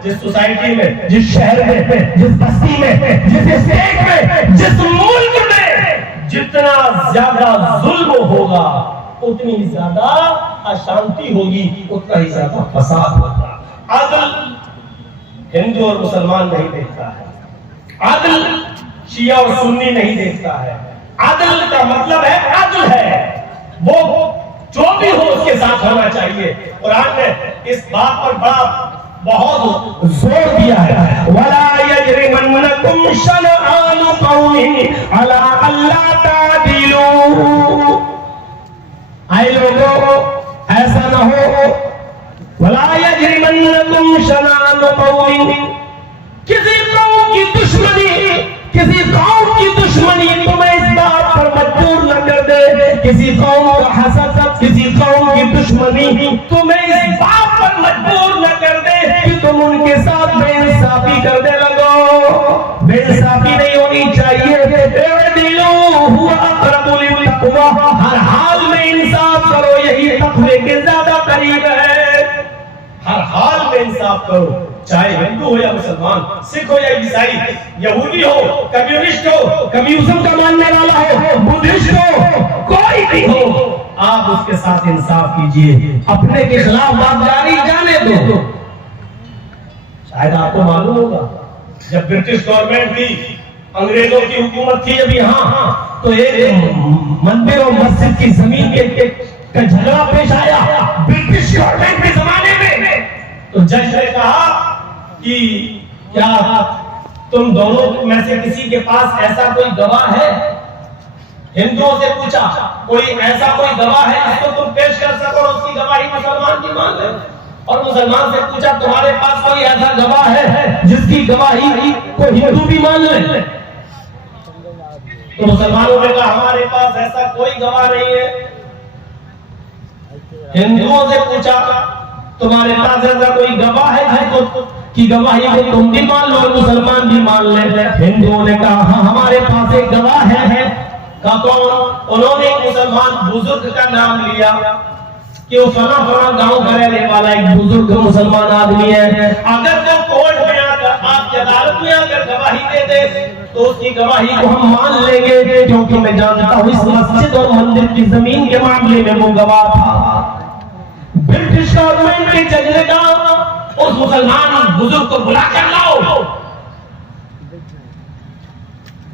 जिस सोसाइटी में, जिस शहर में, जिस बस्ती में, जिस स्टेट में, जिस मुल्क में जितना ज्यादा जुल्म होगा उतनी ज्यादा अशांति होगी, उतना ही ज्यादा फसाद होगा। अदल हिंदू और मुसलमान नहीं देखता है, अदल शिया और सुन्नी नहीं देखता है। अदल का मतलब है अदल है, वो जो भी हो उसके साथ होना चाहिए। कुरान ने इस बात पर बड़ा बहुत जोर दिया है, वला यजरिमन्नकुम शनआनु कौमिन अला अल्ला तादिलू। आए लोगों, ऐसा ना हो, वला यजरिमन्नकुम शनआनु कौमिन, किसी कौम की दुश्मनी, किसी कौम की दुश्मनी तुम्हें इस बात पर मजबूर न कर दे, किसी कौम का हसद, किसी कौम की दुश्मनी तुम्हें इस बात पर मजबूर न कर दे कि तुम उनके साथ बेइंसाफी करने लगो। बेइंसाफी नहीं होनी चाहिए। हर हाल में इंसाफ करो, यही तक़वे के ज्यादा करीब है। हर हाल में इंसाफ करो, चाहे हिंदू हो या मुसलमान, सिख हो या ईसाई, यहूदी हो, कम्युनिस्ट हो, कम्युनिज्म का मानने वाला हो, बुद्धिस्ट हो, कोई भी हो, आप उसके साथ इंसाफ कीजिए। अपने के खिलाफ बात जाने दो। शायद आपको मालूम होगा, जब ब्रिटिश गवर्नमेंट थी, अंग्रेजों की हुकूमत थी अभी, हाँ, तो एक मंदिर और मस्जिद की जमीन का झगड़ा पेश आया ब्रिटिश गवर्नमेंट के जमाने में। तो जज ने कहा कि क्या तुम दोनों में से किसी के पास ऐसा कोई गवाह है? हिंदुओं से पूछा, कोई ऐसा कोई गवाह है जिसको तुम पेश कर सको और उसकी गवाही मुसलमान की मान ले? और मुसलमान से पूछा, तुम्हारे पास कोई ऐसा गवाह है जिसकी गवाही को हिंदू भी मान ले? तो मुसलमानों ने कहा, हमारे पास ऐसा कोई गवाह नहीं है। हिंदुओं से पूछा, तुम्हारे पास ऐसा कोई गवाह है जिसको की गवाही को तुम भी मान लो और मुसलमान भी मान ले? हिंदुओं ने कहा, हाँ, हमारे पास एक गवाह है। का कौन? उन्होंने एक मुसलमान बुजुर्ग का नाम लिया कि वो फला गांव का रहने वाला एक बुजुर्ग मुसलमान आदमी है। अगर वो कोर्ट में आकर, आपकी अदालत में आकर गवाही दे दे तो उसकी गवाही को हम मान लेंगे, क्योंकि मैं जानता हूँ इस मस्जिद और मंदिर की जमीन के मामले में वो गवाह था। ब्रिटिश गवर्नमेंट के जज ने कहा, उस मुसलमान बुजुर्ग को बुला कर लाओ।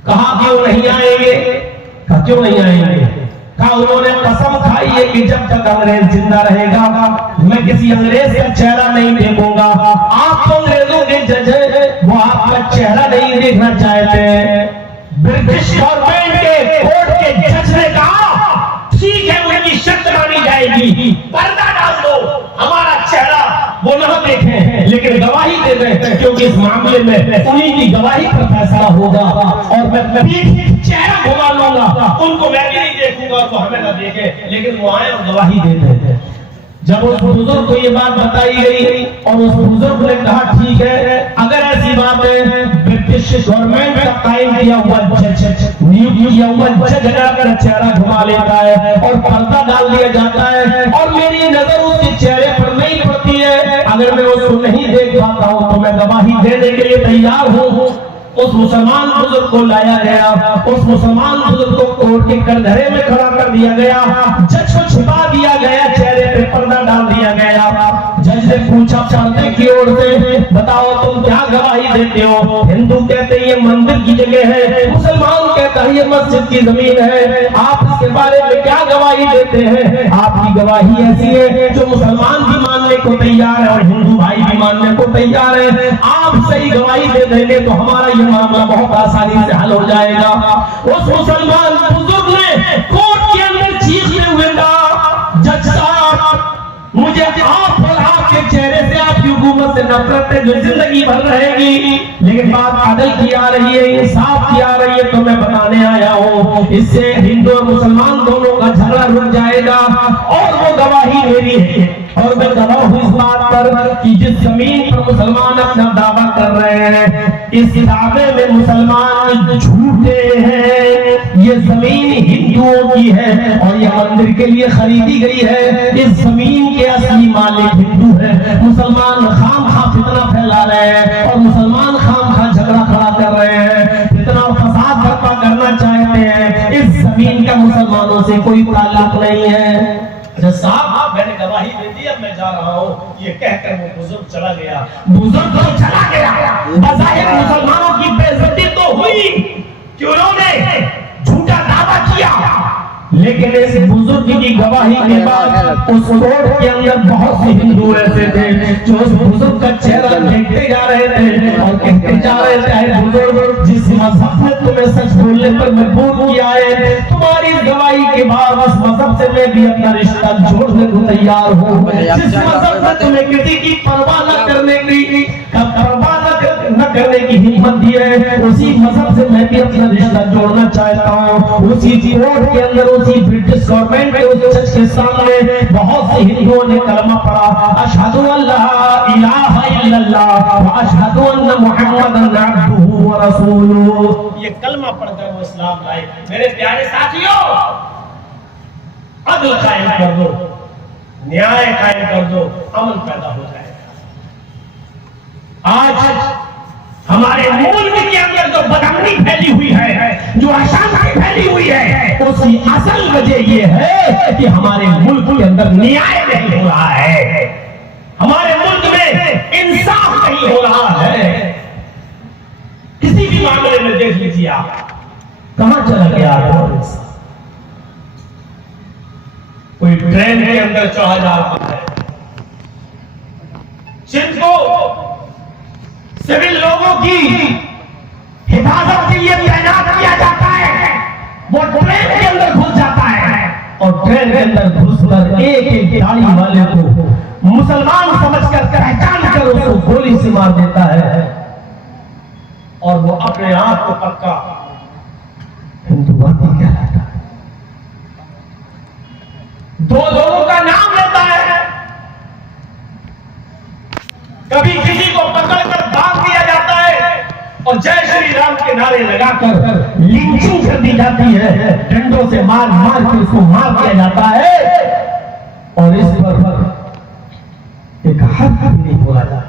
कहा क्यों नहीं आएंगे? कहा क्यों नहीं आएंगे? कहा उन्होंने कसम खाई है कि जब तक अंग्रेज जिंदा रहेगा मैं किसी अंग्रेज का चेहरा नहीं देखूंगा। आप तो अंग्रेजों के जज हैं, वो आपका चेहरा नहीं देखना चाहते। ब्रिटिश गवर्नमेंट के कोर्ट के जज ने कहा, ठीक है, उनकी शर्त मानी जाएगी, पर्दा डाल दो, हमारा चेहरा वो न देखें, लेकिन गवाही दे दें, क्योंकि इस मामले में उन्हीं की गवाही पर फैसला होगा और मैं चेहरा घुमा लूंगा, उनको मैं भी नहीं देखूंगा, तो हमें न देखे, लेकिन वो आए और गवाही दे दें। जब उस बुजुर्ग को ये बात बताई गई और उस बुजुर्ग ने कहा, ठीक है, अगर ऐसी बात है, ब्रिटिश गवर्नमेंट का कायम किया हुआ जज, नियुक्त किया हुआ जज अगर चेहरा घुमा लेता है और पर्दा डाल दिया जाता है और मेरी नजर उसके चेहरे पर नहीं पड़ती है, अगर मैं उसको नहीं देख पाता हूँ तो मैं गवाही देने के लिए तैयार हूँ। उस मुसलमान बुजुर्ग को लाया गया, उस मुसलमान बुजुर्ग को कोर्ट के कटघरे में खड़ा कर दिया गया, जज को छिपा दिया गया, चेहरे पे पर्दा डाल दिया गया। जज ने पूछा पर्दे की ओर से, बताओ तुम क्या गवाही देते हो? हिंदू कहते हैं ये मंदिर की जगह है, मुसलमान कहता है ये मस्जिद की जमीन है, आप इसके बारे में क्या गवाही देते हैं? आपकी गवाही ऐसी है जो मुसलमान भी मानने को तैयार है और हिंदू भाई भी मानने को तैयार है। आप सही गवाही दे देंगे तो हमारा ये मामला बहुत आसानी से हल हो जाएगा। उस मुसलमान बुजुर्ग ने कोर्ट के अंदर चीखते हुए कहा, जज साहब, मुझे आप और आपके चेहरे से, आपकी हुकूमत से नफरत है जो जिंदगी भर रहेगी, लेकिन बात अदल की आ रही है, इंसाफ की आ रही है, तो मैं बताने आया हूँ, इससे हिंदू और मुसलमान दोनों का झगड़ा रुक जाएगा और वो गवाही मेरी है। और मैं गवाह हूँ इस बात पर कि जिस जमीन पर मुसलमान अपना दावा कर रहे हैं, इस दावे में मुसलमान झूठे हैं। ये जमीन हिंदुओं की है और ये मंदिर के लिए खरीदी गई है। इस जमीन के असली मालिक हिंदू है। मुसलमान खामखा फितना फैला रहे हैं और मुसलमान खामखा झगड़ा खड़ा कर रहे हैं, फितना फसाद बर्पा करना चाहते हैं। इस जमीन का मुसलमानों से कोई ताल्लुक नहीं है। अच्छा साहब, मैंने गवाही दे दी, अब मैं जा रहा हूँ, ये कहकर वो बुजुर्ग चला गया। बुजुर्ग तो चला गया, बज़ाहिर मुसलमानों की बेइज्जती तो हुई कि उन्होंने झूठा दावा किया, लेकिन इस बुजुर्ग की गवाही के बाद उस रोड के अंदर बहुत से हिंदू ऐसे थे जो उस बुजुर्ग का चेहरा देखते जा रहे थे और कहते जा रहे थे, बुजुर्ग जिस मजहब ने तुम्हें सच बोलने पर मजबूर किया है, तुम्हारी गवाही के बाद उस मजहब से मैं भी अपना रिश्ता जोड़ने को तैयार हूँ। जिस मजहब ने तुम्हें किसी की परवाह न करने की हिम्मत दी है, उसी मजहब से मैं भी अपना रिश्ता जोड़ना चाहता हूँ। उसी कोर्ट के अंदर, उसी ब्रिटिश गवर्नमेंट के उस जज के सामने बहुत से हिंदुओं ने कलमा पढ़ा, अशहदु अल्ला इलाहा इल्लल्लाह व अशहदु अन्ना मुहम्मदन अब्दुहु व रसूलुहु। ये कलमा पढ़कर वो इस्लाम लाए। मेरे प्यारे साथियों, अदल कायम कर दो, न्याय कायम कर दो, अमन पैदा हो जाएगा। आज हमारे मुल्क के अंदर जो बदअमनी फैली हुई है, जो अशांति फैली हुई है, उसकी असल वजह यह है कि हमारे मुल्क के अंदर न्याय नहीं हो रहा है, हमारे मुल्क में इंसाफ नहीं हो रहा है। किसी भी मामले में देख लीजिए आप, कहां चला गया इंसाफ। कोई ट्रेन के अंदर चढ़ा जा रहा है, जिनको सिविल लोगों की हिफाजत के लिए तैनात किया जाता है, वो ट्रेन के अंदर घुस जाता है और ट्रेन के अंदर घुसकर एक एक गाड़ी वाले को मुसलमान समझकर पहचान कर उसको गोली से मार देता है और वो अपने आप को पक्का हिंदुवादी कहलाता है। दोनों का नाम लेता है। कभी किसी को पकड़कर बांध दिया जाता है और जय श्री राम के नारे लगाकर लिंचिंग कर दी जाती है, डंडों से मार मार के उसको मार दिया जाता है और इस पर एक हक भी नहीं बोला जाता।